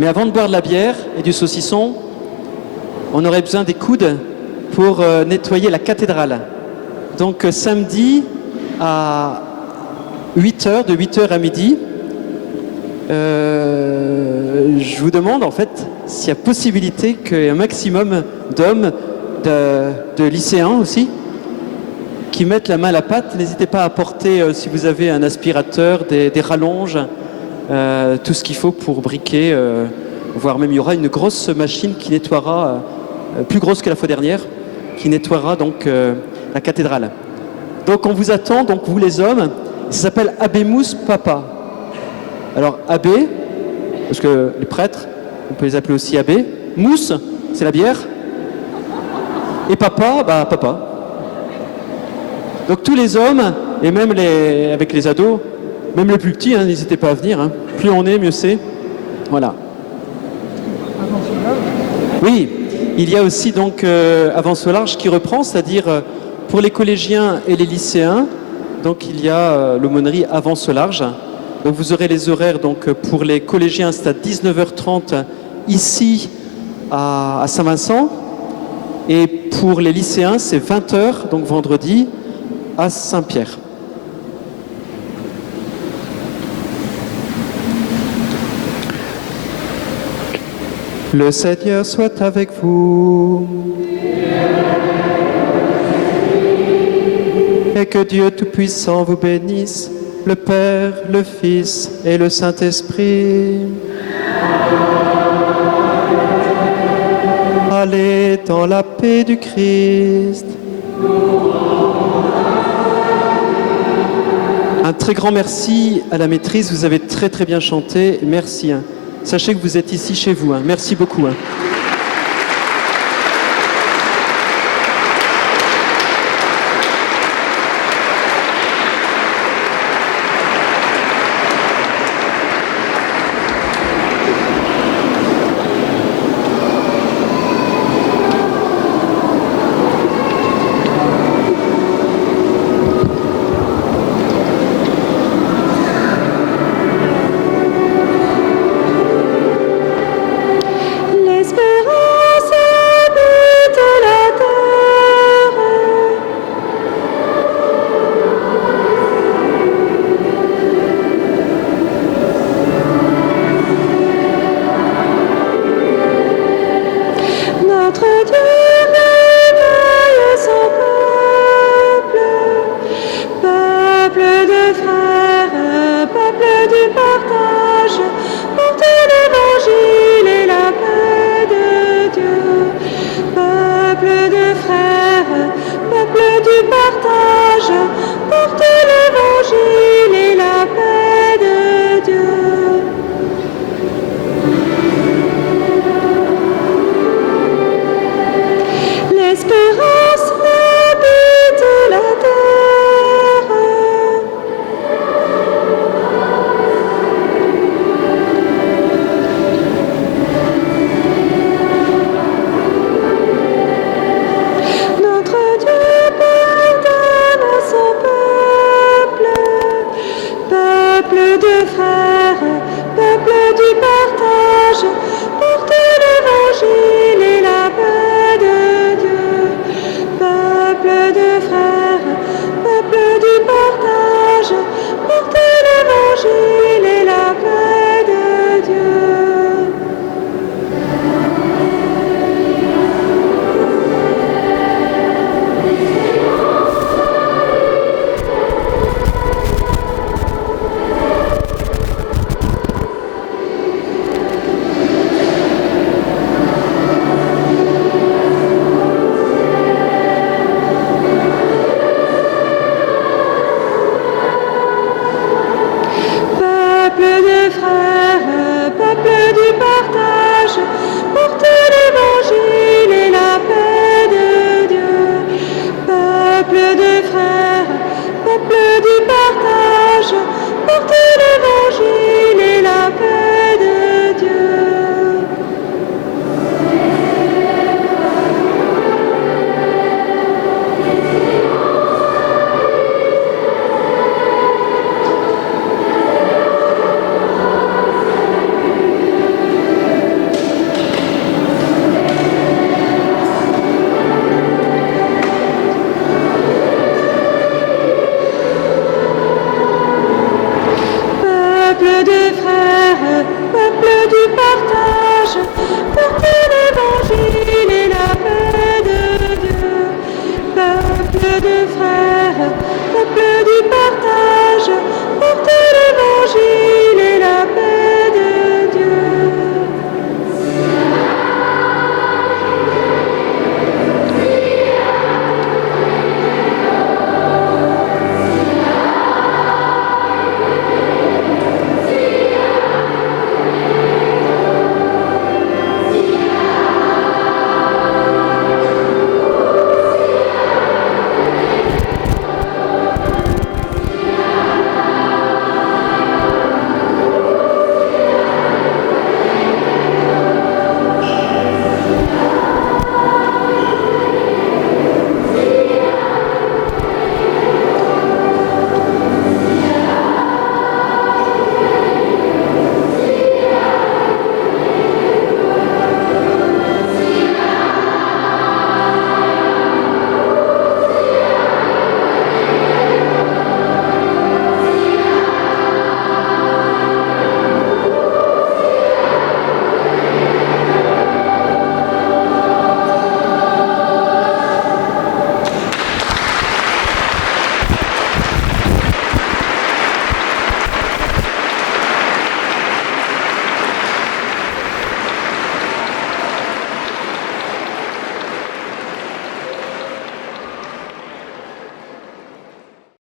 Mais avant de boire de la bière et du saucisson, on aurait besoin des coudes pour nettoyer la cathédrale. Donc samedi à 8h, de 8h à midi, je vous demande en fait s'il y a possibilité qu'un maximum d'hommes, de lycéens aussi, qui mettent la main à la pâte. N'hésitez pas à apporter, si vous avez un aspirateur, des rallonges, tout ce qu'il faut pour briquer, voire même il y aura une grosse machine qui nettoiera, plus grosse que la fois dernière, qui nettoiera donc la cathédrale. Donc on vous attend, donc vous les hommes, ça s'appelle Abemus Papa. Alors Abbé, parce que les prêtres, on peut les appeler aussi abbé. Mousse, c'est la bière. Et papa, papa. Donc tous les hommes, et même avec les ados, même les plus petits, hein, n'hésitez pas à venir. Hein. Plus on est, mieux c'est. Voilà. Oui, il y a aussi donc Avance au large qui reprend, c'est-à-dire pour les collégiens et les lycéens, donc il y a l'aumônerie Avance au large. Donc vous aurez les horaires donc pour les collégiens, c'est à 19h30 ici à Saint-Vincent. Et pour les lycéens, c'est 20h, donc vendredi, à Saint-Pierre. Le Seigneur soit avec vous. Et que Dieu Tout-Puissant vous bénisse, le Père, le Fils et le Saint-Esprit. Allez dans la paix du Christ. Un très grand merci à la maîtrise, vous avez très très bien chanté, merci. Sachez que vous êtes ici chez vous, merci beaucoup.